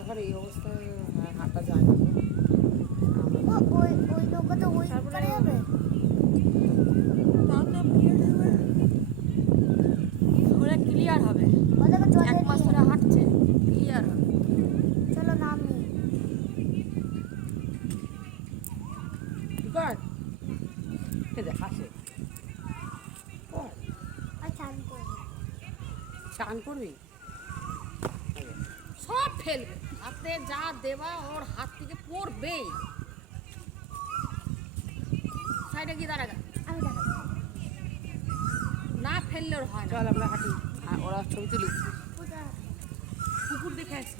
এখন এই অবস্থায় হাঁটা যায় না। ওই নৌকা তো ওই পারে যাবে। ওরা ক্লিয়ার হবে, ওদেরকে জলে 1 মাস ধরে হাঁটছে, ক্লিয়ার হবে। চলো নামি। ঠিক আছে দেখ আসে আর চান করবো। চান করবি? সব ফেলবে, হাতে যা দেবা ওর হাত থেকে পড়বেই। সাইডে গিয়ে দাঁড়াগা, আমি দেখাবো। না ফেললে ওর হয় না। চল আমরা হাঁটি, ওরা ছবি তুলুক। কোথায়? কুকুর দেখে আসি।